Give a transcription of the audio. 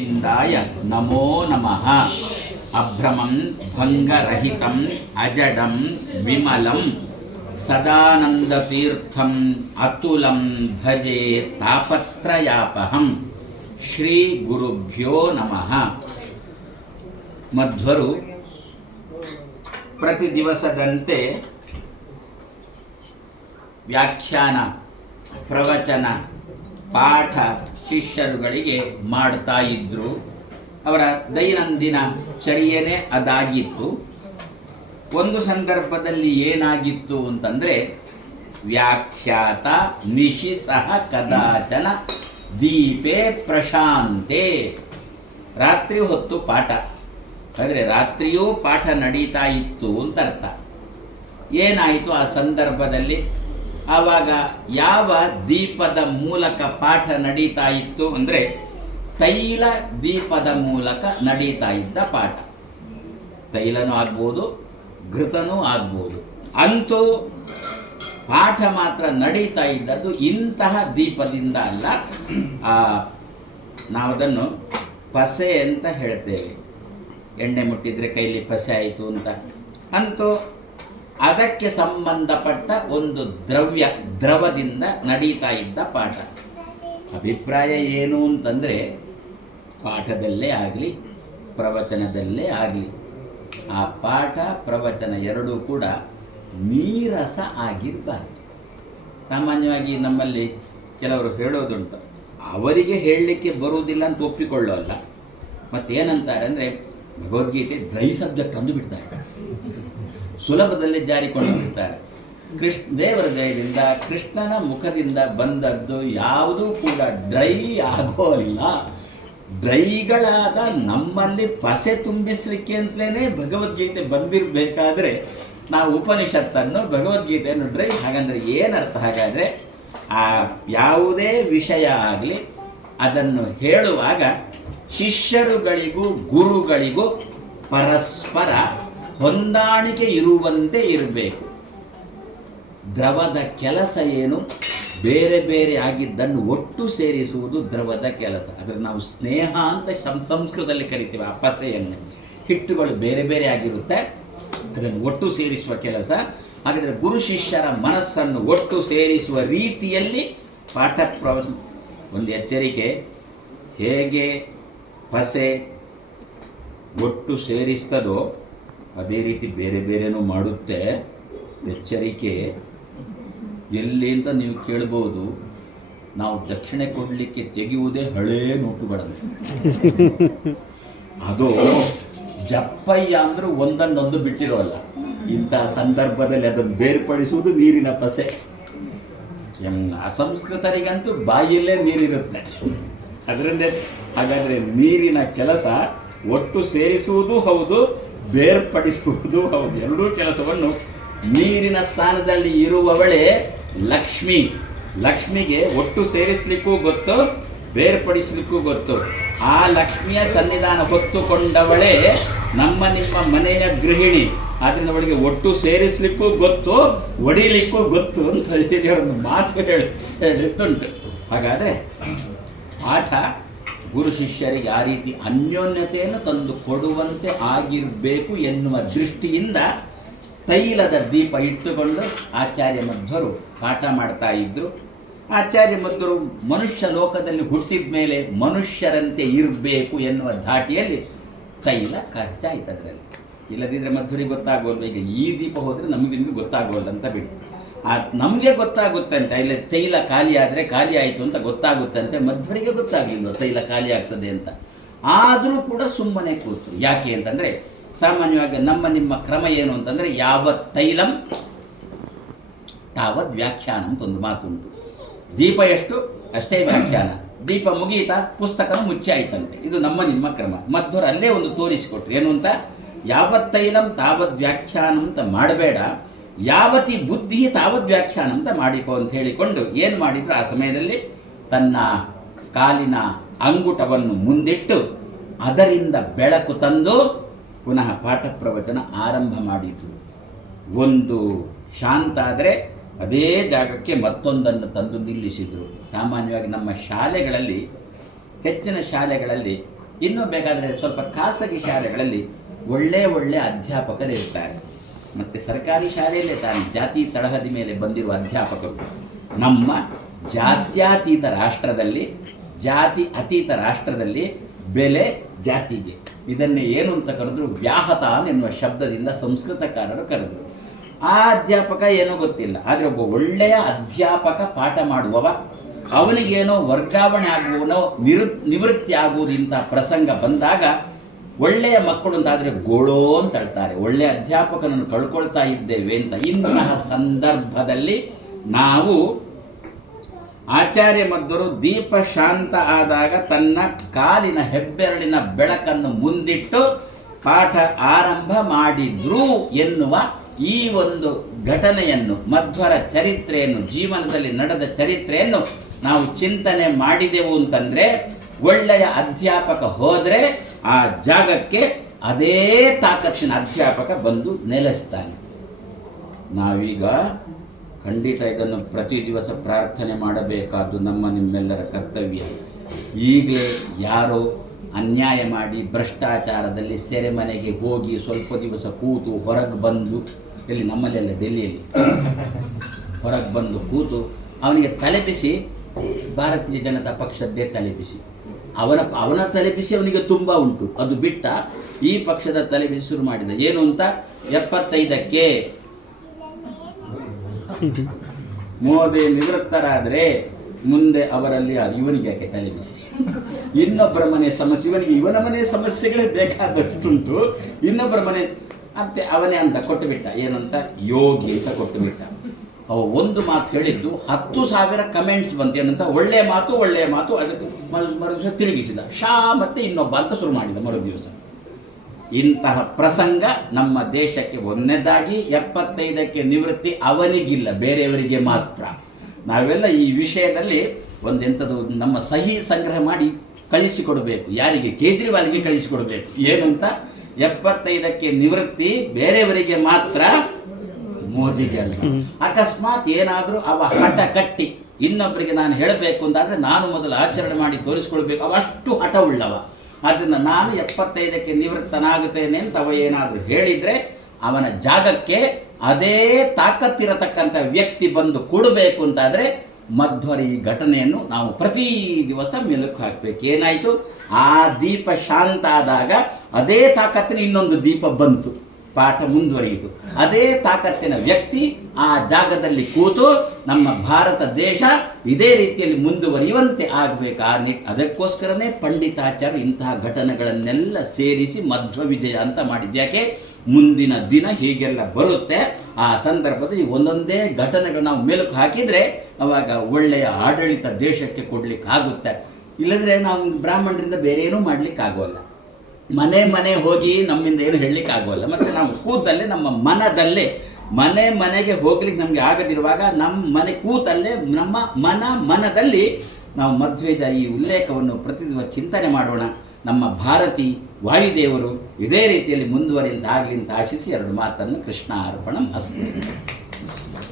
ಗೋವಿಂದಾಯ ನಮೋ ನಮಃ ಅಭ್ರಮಂ ಭಂಗರಹಿತಂ ಅಜಡಂ ವಿಮಲಂ ಸದಾನಂದತೀರ್ಥಂ ಅತುಲಂ ಭಜೆ ತಾಪತ್ರಯಾಪಹಂ ಶ್ರೀ ಗುರುಭ್ಯೋ ನಮಃ ಮಧ್ವರು ಪ್ರತಿ ದಿವಸದಂತೆ ವ್ಯಾಖ್ಯಾನ ಪ್ರವಚನ ಪಾಠ ಶಿಷ್ಯರುಗಳಿಗೆ ಮಾಡ್ತಾ ಇದ್ರು. ಅವರ ದೈನಂದಿನ ಚರ್ಯನೇ ಅದಾಗಿತ್ತು. ಒಂದು ಸಂದರ್ಭದಲ್ಲಿ ಏನಾಗಿತ್ತು ಅಂತಂದರೆ, ವ್ಯಾಖ್ಯಾತ ನಿಶಿ ಸಹ ಕದಾಚನ ದೀಪೆ ಪ್ರಶಾಂತೆ. ರಾತ್ರಿ ಹೊತ್ತು ಪಾಠ. ಆದರೆ ರಾತ್ರಿಯೂ ಪಾಠ ನಡೀತಾ ಇತ್ತು ಅಂತ ಅರ್ಥ. ಏನಾಯಿತು ಆ ಸಂದರ್ಭದಲ್ಲಿ? ಆವಾಗ ಯಾವ ದೀಪದ ಮೂಲಕ ಪಾಠ ನಡೀತಾ ಇತ್ತು ಅಂದರೆ ತೈಲ ದೀಪದ ಮೂಲಕ ನಡೀತಾ ಇದ್ದ ಪಾಠ. ತೈಲನೂ ಆಗ್ಬೋದು ಘೃತನೂ ಆಗ್ಬೋದು. ಅಂತೂ ಪಾಠ ಮಾತ್ರ ನಡೀತಾ ಇದ್ದದ್ದು ಇಂತಹ ದೀಪದಿಂದ ಅಲ್ಲ. ಆ, ನಾವದನ್ನು ಪಸೆ ಅಂತ ಹೇಳ್ತೇವೆ. ಎಣ್ಣೆ ಮುಟ್ಟಿದ್ರೆ ಕೈಲಿ ಪಸೆ ಆಯಿತು ಅಂತ. ಅಂತೂ ಅದಕ್ಕೆ ಸಂಬಂಧಪಟ್ಟ ಒಂದು ದ್ರವ್ಯ, ದ್ರವದಿಂದ ನಡೀತಾ ಇದ್ದ ಪಾಠ. ಅಭಿಪ್ರಾಯ ಏನು ಅಂತಂದರೆ, ಪಾಠದಲ್ಲೇ ಆಗಲಿ, ಪ್ರವಚನದಲ್ಲೇ ಆಗಲಿ, ಆ ಪಾಠ, ಪ್ರವಚನ ಎರಡೂ ಕೂಡ ನೀರಸ ಆಗಿರಬಾರ್ದು. ಸಾಮಾನ್ಯವಾಗಿ ನಮ್ಮಲ್ಲಿ ಕೆಲವರು ಹೇಳೋದುಂಟು, ಅವರಿಗೆ ಹೇಳಲಿಕ್ಕೆ ಬರುವುದಿಲ್ಲ ಅಂತ ಒಪ್ಪಿಕೊಳ್ಳೋಲ್ಲ ಮತ್ತೇನಂತಾರೆ ಅಂದರೆ, ಭಗವದ್ಗೀತೆ ಡ್ರೈ ಸಬ್ಜೆಕ್ಟ್ ಅಂದು ಬಿಡ್ತಾರೆ ಸುಲಭದಲ್ಲಿ ಜಾರಿಕೊಂಡು ಬಿಡ್ತಾರೆ ಕೃಷ್ಣ, ದೇವರ ಜಯದಿಂದ ಕೃಷ್ಣನ ಮುಖದಿಂದ ಬಂದದ್ದು ಯಾವುದೂ ಕೂಡ ಡ್ರೈ ಆಗೋಲ್ಲ ಡ್ರೈಗಳಾದ ನಮ್ಮಲ್ಲಿ ಪಸೆ ತುಂಬಿಸಲಿಕ್ಕೆ ಅಂತಲೇ ಭಗವದ್ಗೀತೆ ಬಂದಿರಬೇಕಾದ್ರೆ ನಾವು ಉಪನಿಷತ್ತನ್ನು, ಭಗವದ್ಗೀತೆಯನ್ನು ಡ್ರೈ ಹಾಗಂದರೆ ಏನರ್ಥ ಹಾಗಾದರೆ, ಆ ಯಾವುದೇ ವಿಷಯ ಆಗಲಿ ಅದನ್ನು ಹೇಳುವಾಗ ಶಿಷ್ಯರುಗಳಿಗೂ ಗುರುಗಳಿಗೂ ಪರಸ್ಪರ ಹೊಂದಾಣಿಕೆ ಇರುವಂತೆ ಇರಬೇಕು. ದ್ರವದ ಕೆಲಸ ಏನು? ಬೇರೆ ಬೇರೆ ಆಗಿದ್ದನ್ನು ಒಟ್ಟು ಸೇರಿಸುವುದು ದ್ರವದ ಕೆಲಸ. ಅದನ್ನು ನಾವು ಸ್ನೇಹ ಅಂತ ಸಂಸ್ಕೃತದಲ್ಲಿ ಕರಿತೀವಿ, ಆ ಪಸೆಯನ್ನು. ಹಿಟ್ಟುಗಳು ಬೇರೆ ಬೇರೆ ಆಗಿರುತ್ತೆ, ಅದನ್ನು ಒಟ್ಟು ಸೇರಿಸುವ ಕೆಲಸ. ಹಾಗಿದ್ರೆ ಗುರು ಶಿಷ್ಯರ ಮನಸ್ಸನ್ನು ಒಟ್ಟು ಸೇರಿಸುವ ರೀತಿಯಲ್ಲಿ ಪಾಠ ಒಂದು ಎಚ್ಚರಿಕೆ, ಹೇಗೆ ಪಸೆ ಒಟ್ಟು ಸೇರಿಸ್ತದೋ ಅದೇ ರೀತಿ ಬೇರೆ ಬೇರೆನೂ ಮಾಡುತ್ತೆ. ಎಚ್ಚರಿಕೆ. ಎಲ್ಲಿಂದ ನೀವು ಕೇಳ್ಬೋದು. ನಾವು ದಕ್ಷಿಣೆ ಕೊಡಲಿಕ್ಕೆ ತೆಗೆಯುವುದೇ ಹಳೇ ನೋಟುಗಳನ್ನು ಅದು ಜಪ್ಪಯ್ಯ ಅಂದ್ರೆ ಒಂದನ್ನೊಂದು ಬಿಟ್ಟಿರೋಲ್ಲ. ಇಂತಹ ಸಂದರ್ಭದಲ್ಲಿ ಅದನ್ನು ಬೇರ್ಪಡಿಸುವುದು ನೀರಿನ ಪಸೆ. ಅಸಂಸ್ಕೃತರಿಗಂತೂ ಬಾಯಿಯಲ್ಲೇ ನೀರಿರುತ್ತೆ. ಅದರಿಂದ ಹಾಗಾದ್ರೆ ನೀರಿನ ಕೆಲಸ ಒಟ್ಟು ಸೇರಿಸುವುದು ಹೌದು ಬೇರ್ಪಡಿಸುವುದೂ ಹೌದು. ಎರಡೂ ಕೆಲಸವನ್ನು ನೀರಿನ ಸ್ಥಾನದಲ್ಲಿ ಇರುವವಳೇ ಲಕ್ಷ್ಮಿ, ಲಕ್ಷ್ಮಿಗೆ ಒಟ್ಟು ಸೇರಿಸಲಿಕ್ಕೂ ಗೊತ್ತು, ಬೇರ್ಪಡಿಸಲಿಕ್ಕೂ ಗೊತ್ತು. ಆ ಲಕ್ಷ್ಮಿಯ ಸನ್ನಿಧಾನ ಹೊತ್ತುಕೊಂಡವಳೇ ನಮ್ಮ ನಿಮ್ಮ ಮನೆಯ ಗೃಹಿಣಿ ಆದ್ದರಿಂದ ಅವಳಿಗೆ ಒಟ್ಟು ಸೇರಿಸಲಿಕ್ಕೂ ಗೊತ್ತು, ಒಡಿಲಿಕ್ಕೂ ಗೊತ್ತು ಅಂತ ಹೇಳಿ ಒಂದು ಮಾತು ಹೇಳಿ, ಹೇಳಿದ್ದುಂಟು. ಹಾಗಾದರೆ ಪಾಠ ಗುರು ಶಿಷ್ಯರಿಗೆ ಆ ರೀತಿ ಅನ್ಯೋನ್ಯತೆಯನ್ನು ತಂದು ಕೊಡುವಂತೆ ಆಗಿರಬೇಕು ಎನ್ನುವ ದೃಷ್ಟಿಯಿಂದ ತೈಲದ ದೀಪ ಇಟ್ಟುಕೊಂಡು ಆಚಾರ್ಯ ಮಧ್ವರು ಪಾಠ ಮಾಡ್ತಾ ಇದ್ದರು ಆಚಾರ್ಯ ಮಧ್ವರು ಮನುಷ್ಯ ಲೋಕದಲ್ಲಿ ಹುಟ್ಟಿದ ಮೇಲೆ ಮನುಷ್ಯರಂತೆ ಇರಬೇಕು ಎನ್ನುವ ಧಾಟಿಯಲ್ಲಿ ತೈಲ ಖರ್ಚಾಯಿತು ಅದರಲ್ಲಿ ಇಲ್ಲದಿದ್ದರೆ ಮಧ್ವರಿಗೆ ಗೊತ್ತಾಗೋಲ್ಲ ಈಗ ಈ ದೀಪ ಹೋದರೆ ನಮಗಿಂದು ಗೊತ್ತಾಗೋಲ್ಲ ಅಂತ ಬಿಡಿ ಆ ನಮಗೆ ಗೊತ್ತಾಗುತ್ತಂತೆ ಇಲ್ಲ ತೈಲ ಖಾಲಿ ಆದರೆ ಖಾಲಿ ಆಯಿತು ಅಂತ ಗೊತ್ತಾಗುತ್ತಂತೆ ಮಧ್ವರಿಗೆ ಗೊತ್ತಾಗಲಿಲ್ಲ ತೈಲ ಖಾಲಿ ಆಗ್ತದೆ ಅಂತ. ಆದರೂ ಕೂಡ ಸುಮ್ಮನೆ ಕೂತು. ಯಾಕೆ ಅಂತಂದರೆ, ಸಾಮಾನ್ಯವಾಗಿ ನಮ್ಮ ನಿಮ್ಮ ಕ್ರಮ ಏನು ಅಂತಂದರೆ, ಯಾವ ತೈಲಂ ತಾವದ್ ವ್ಯಾಖ್ಯಾನ ಅಂತ ಒಂದು ಮಾತುಂಟು. ದೀಪ ಎಷ್ಟು? ಅಷ್ಟೇ ವ್ಯಾಖ್ಯಾನ. ದೀಪ ಮುಗಿಯಿತಾ ಪುಸ್ತಕ ಮುಚ್ಚಾಯಿತಂತೆ ಇದು ನಮ್ಮ ನಿಮ್ಮ ಕ್ರಮ. ಮಧ್ವರು ಅಲ್ಲೇ ಒಂದು ತೋರಿಸಿಕೊಟ್ರು. ಏನು ಅಂತ? ಯಾವತ್ತೈಲಂ ತಾವದ್ ವ್ಯಾಖ್ಯಾನ ಅಂತ ಮಾಡಬೇಡ. ಯಾವತಿ ಬುದ್ಧಿ ತಾವದ್ ವ್ಯಾಖ್ಯಾನ ಅಂತ ಮಾಡಿಕೊ ಅಂತ ಹೇಳಿಕೊಂಡು ಏನು ಮಾಡಿದ್ರು ಆ ಸಮಯದಲ್ಲಿ ತನ್ನ ಕಾಲಿನ ಅಂಗುಟವನ್ನು ಮುಂದಿಟ್ಟು ಅದರಿಂದ ಬೆಳಕು ತಂದು ಪುನಃ ಪಾಠ ಪ್ರವಚನ ಆರಂಭ ಮಾಡಿದ್ರು. ಒಂದು ಶಾಂತ ಆದರೆ ಅದೇ ಜಾಗಕ್ಕೆ ಮತ್ತೊಂದನ್ನು ತಂದು ನಿಲ್ಲಿಸಿದರು. ಸಾಮಾನ್ಯವಾಗಿ ನಮ್ಮ ಶಾಲೆಗಳಲ್ಲಿ, ಹೆಚ್ಚಿನ ಶಾಲೆಗಳಲ್ಲಿ, ಇನ್ನೂ ಬೇಕಾದರೆ ಸ್ವಲ್ಪ ಖಾಸಗಿ ಶಾಲೆಗಳಲ್ಲಿ ಒಳ್ಳೆ ಒಳ್ಳೆ ಅಧ್ಯಾಪಕರು ಇರ್ತಾರೆ ಮತ್ತು ಸರ್ಕಾರಿ ಶಾಲೆಯಲ್ಲೇ ತಾನು ಜಾತಿ ತಳಹದಿ ಮೇಲೆ ಬಂದಿರುವ ಅಧ್ಯಾಪಕರು, ನಮ್ಮ ಜಾತ್ಯಾತೀತ ರಾಷ್ಟ್ರದಲ್ಲಿ, ಜಾತಿ ಅತೀತ ರಾಷ್ಟ್ರದಲ್ಲಿ ಬೆಲೆ ಜಾತಿಗೆ. ಇದನ್ನೇ ಏನು ಅಂತ ಕರೆದ್ರು ವ್ಯಾಹತಾನ್ ಎನ್ನುವ ಶಬ್ದದಿಂದ ಸಂಸ್ಕೃತಕಾರರು ಕರೆದರು. ಆ ಅಧ್ಯಾಪಕ ಏನೂ ಗೊತ್ತಿಲ್ಲ, ಆದರೆ ಒಬ್ಬ ಒಳ್ಳೆಯ ಅಧ್ಯಾಪಕ ಪಾಠ ಮಾಡುವವ, ಅವನಿಗೇನೋ ವರ್ಗಾವಣೆ ಆಗುವನೋ ನಿರು ನಿವೃತ್ತಿ ಆಗುವುದಿಂಥ ಪ್ರಸಂಗ ಬಂದಾಗ ಒಳ್ಳೆಯ ಮಕ್ಕಳು ಅಂತಾದರೆ ಗೋಳೋ ಅಂತ ಹೇಳ್ತಾರೆ. ಒಳ್ಳೆಯ ಅಧ್ಯಾಪಕನನ್ನು ಕಳ್ಕೊಳ್ತಾ ಇದ್ದೇವೆ ಅಂತ ಇಂತಹ ಸಂದರ್ಭದಲ್ಲಿ ನಾವು ಆಚಾರ್ಯ ಮದ್ದರು ದೀಪ ಶಾಂತ ಆದಾಗ ತನ್ನ ಕಾಲಿನ ಹೆಬ್ಬೆರಳಿನ ಬೆಳಕನ್ನು ಮುಂದಿಟ್ಟು ಪಾಠ ಆರಂಭ ಮಾಡಿದ್ರು ಎನ್ನುವ ಈ ಒಂದು ಘಟನೆಯನ್ನು, ಮಧ್ವರ ಚರಿತ್ರೆಯನ್ನು, ಜೀವನದಲ್ಲಿ ನಡೆದ ಚರಿತ್ರೆಯನ್ನು ನಾವು ಚಿಂತನೆ ಮಾಡಿದೆವು ಅಂತಂದ್ರೆ ಒಳ್ಳೆಯ ಅಧ್ಯಾಪಕ ಹೋದರೆ ಆ ಜಾಗಕ್ಕೆ ಅದೇ ತಾಕತ್ತಿನ ಅಧ್ಯಾಪಕ ಬಂದು ನೆಲೆಸ್ತಾನೆ. ನಾವೀಗ ಖಂಡಿತ ಇದನ್ನು ಪ್ರತಿ ದಿವಸ ಪ್ರಾರ್ಥನೆ ಮಾಡಬೇಕಾದ್ದು ನಮ್ಮ ನಿಮ್ಮೆಲ್ಲರ ಕರ್ತವ್ಯ. ಈಗಲೇ ಯಾರೋ ಅನ್ಯಾಯ ಮಾಡಿ ಭ್ರಷ್ಟಾಚಾರದಲ್ಲಿ ಸೆರೆಮನೆಗೆ ಹೋಗಿ ಸ್ವಲ್ಪ ದಿವಸ ಕೂತು ಹೊರಗೆ ಬಂದು ಇಲ್ಲಿ ನಮ್ಮಲ್ಲೆಲ್ಲ ಡೆಲ್ಲಿಯಲ್ಲಿ? ಹೊರಗೆ ಬಂದು ಕೂತು ಅವನಿಗೆ ತಲೆಪಿಸಿ ಭಾರತೀಯ ಜನತಾ ಪಕ್ಷದ್ದೇ ತಲೆಬಿಸಿ. ಅವನ ಅವನ ತಲೆಬಿಸಿ ಅವನಿಗೆ ತುಂಬ ಉಂಟು. ಅದು ಬಿಟ್ಟ ಈ ಪಕ್ಷದ ತಲೆಬಿಸಿ ಶುರು ಮಾಡಿದ. ಏನು ಅಂತ? ಎಪ್ಪತ್ತೈದಕ್ಕೆ ಮೋದಿ ನಿವೃತ್ತರಾದರೆ ಮುಂದೆ ಅವರಲ್ಲಿ ಇವನಿಗೆ ಯಾಕೆ ತಲೆಬಿಸಿ? ಇನ್ನೊಬ್ಬರ ಮನೆ ಸಮಸ್ಯೆ, ಇವನಿಗೆ ಇವನ ಮನೆ ಸಮಸ್ಯೆಗಳೇ ಬೇಕಾದಷ್ಟುಂಟು. ಇನ್ನೊಬ್ಬರ ಮನೆ, ಅಂತೆ ಅವನೇ ಅಂತ ಕೊಟ್ಟು ಬಿಟ್ಟ. ಏನಂತ? ಯೋಗಿ ಅಂತ ಕೊಟ್ಟು ಬಿಟ್ಟ. ಅವ ಒಂದು ಮಾತು ಹೇಳಿದ್ದು, ಹತ್ತು ಸಾವಿರ ಕಮೆಂಟ್ಸ್ ಬಂತು ಏನಂತ ಒಳ್ಳೆಯ ಮಾತು ಒಳ್ಳೆಯ ಮಾತು, ಅದಕ್ಕೆ ಮರು ಮರು ದಿವಸ ತಿರುಗಿಸಿದ. ಶಾ ಮತ್ತೆ ಇನ್ನೊಬ್ಬ ಅಂತ ಶುರು ಮಾಡಿದ ಮರು ದಿವಸ ಇಂತಹ ಪ್ರಸಂಗ ನಮ್ಮ ದೇಶಕ್ಕೆ ಒಂದನೇದಾಗಿ, ಎಪ್ಪತ್ತೈದಕ್ಕೆ ನಿವೃತ್ತಿ ಅವನಿಗಿಲ್ಲ, ಬೇರೆಯವರಿಗೆ ಮಾತ್ರ. ನಾವೆಲ್ಲ ಈ ವಿಷಯದಲ್ಲಿ ಒಂದೆಂಥದ್ದು ನಮ್ಮ ಸಹಿ ಸಂಗ್ರಹ ಮಾಡಿ ಕಳಿಸಿಕೊಡಬೇಕು. ಯಾರಿಗೆ? ಕೇಜ್ರಿವಾಲ್ಗೆ ಕಳಿಸಿಕೊಡಬೇಕು. ಏನಂತ? ಎಪ್ಪತ್ತೈದಕ್ಕೆ ನಿವೃತ್ತಿ, ಬೇರೆಯವರಿಗೆ ಮಾತ್ರ ಮೋದಿಗೆ ಅಲ್ಲ ಅಕಸ್ಮಾತ್ ಏನಾದರೂ ಅವ ಹಠ ಕಟ್ಟಿ ಇನ್ನೊಬ್ಬರಿಗೆ ನಾನು ಹೇಳಬೇಕು ಅಂತಾದರೆ ನಾನು ಮೊದಲು ಆಚರಣೆ ಮಾಡಿ ತೋರಿಸ್ಕೊಳ್ಬೇಕು. ಅವಷ್ಟು ಅಷ್ಟು ಹಠ ಉಳ್ಳವ. ಅದನ್ನು ನಾನು ಎಪ್ಪತ್ತೈದಕ್ಕೆ ನಿವೃತ್ತನಾಗುತ್ತೇನೆ ಅಂತ ಅವ ಏನಾದರೂ ಹೇಳಿದರೆ ಅವನ ಜಾಗಕ್ಕೆ ಅದೇ ತಾಕತ್ತಿರತಕ್ಕಂಥ ವ್ಯಕ್ತಿ ಬಂದು ಕೊಡಬೇಕು ಅಂತಾದರೆ ಮಧ್ವರ ಈ ಘಟನೆಯನ್ನು ನಾವು ಪ್ರತಿ ದಿವಸ ಮೆಲುಕು ಹಾಕಬೇಕು. ಏನಾಯಿತು? ಆ ದೀಪ ಶಾಂತ ಆದಾಗ ಅದೇ ತಾಕತ್ತಿನ ಇನ್ನೊಂದು ದೀಪ ಬಂತು. ಪಾಠ ಮುಂದುವರಿಯಿತು. ಅದೇ ತಾಕತ್ತಿನ ವ್ಯಕ್ತಿ ಆ ಜಾಗದಲ್ಲಿ ಕೂತು ನಮ್ಮ ಭಾರತ ದೇಶ ಇದೇ ರೀತಿಯಲ್ಲಿ ಮುಂದುವರಿಯುವಂತೆ ಆಗಬೇಕು. ಆ ನಿಟ್ ಅದಕ್ಕೋಸ್ಕರನೇ ಪಂಡಿತಾಚಾರ್ಯ ಇಂತಹ ಘಟನೆಗಳನ್ನೆಲ್ಲ ಸೇರಿಸಿ ಮಧ್ವ ವಿಜಯ ಅಂತ ಮಾಡಿದ್ಯಾಕೆ ಮುಂದಿನ ದಿನ ಹೀಗೆಲ್ಲ ಬರುತ್ತೆ. ಆ ಸಂದರ್ಭದಲ್ಲಿ ಒಂದೊಂದೇ ಘಟನೆಗಳು ನಾವು ಮೆಲುಕು ಹಾಕಿದರೆ ಅವಾಗ ಒಳ್ಳೆಯ ಆಡಳಿತ ದೇಶಕ್ಕೆ ಕೊಡಲಿಕ್ಕಾಗುತ್ತೆ. ಇಲ್ಲದ್ರೆ ನಾವು ಬ್ರಾಹ್ಮಣರಿಂದ ಬೇರೆ ಏನೂ ಮಾಡ್ಲಿಕ್ಕೆ ಆಗೋಲ್ಲ ಮನೆ ಮನೆ ಹೋಗಿ ನಮ್ಮಿಂದ ಏನು ಹೇಳಲಿಕ್ಕೆ ಆಗೋಲ್ಲ. ಮತ್ತು ನಾವು ಕೂತಲ್ಲೇ ನಮ್ಮ ಮನದಲ್ಲೇ, ಮನೆ ಮನೆಗೆ ಹೋಗ್ಲಿಕ್ಕೆ ನಮಗೆ ಆಗದಿರುವಾಗ ನಮ್ಮ ಮನೆ ಕೂತಲ್ಲೇ ನಮ್ಮ ಮನ ಮನದಲ್ಲಿ ನಾವು ಮಧ್ವೇದ ಈ ಉಲ್ಲೇಖವನ್ನು ಪ್ರತಿದಿನ ಚಿಂತನೆ ಮಾಡೋಣ. ನಮ್ಮ ಭಾರತಿ ವಾಯುದೇವರು ಇದೇ ರೀತಿಯಲ್ಲಿ ಮುಂದುವರಿದಂತಾಗಲಿ ಅಂತ ಆಶಿಸಿ ಎರಡು ಮಾತನ್ನು ಕೃಷ್ಣ ಅರ್ಪಣಂ ಅಸ್ತು.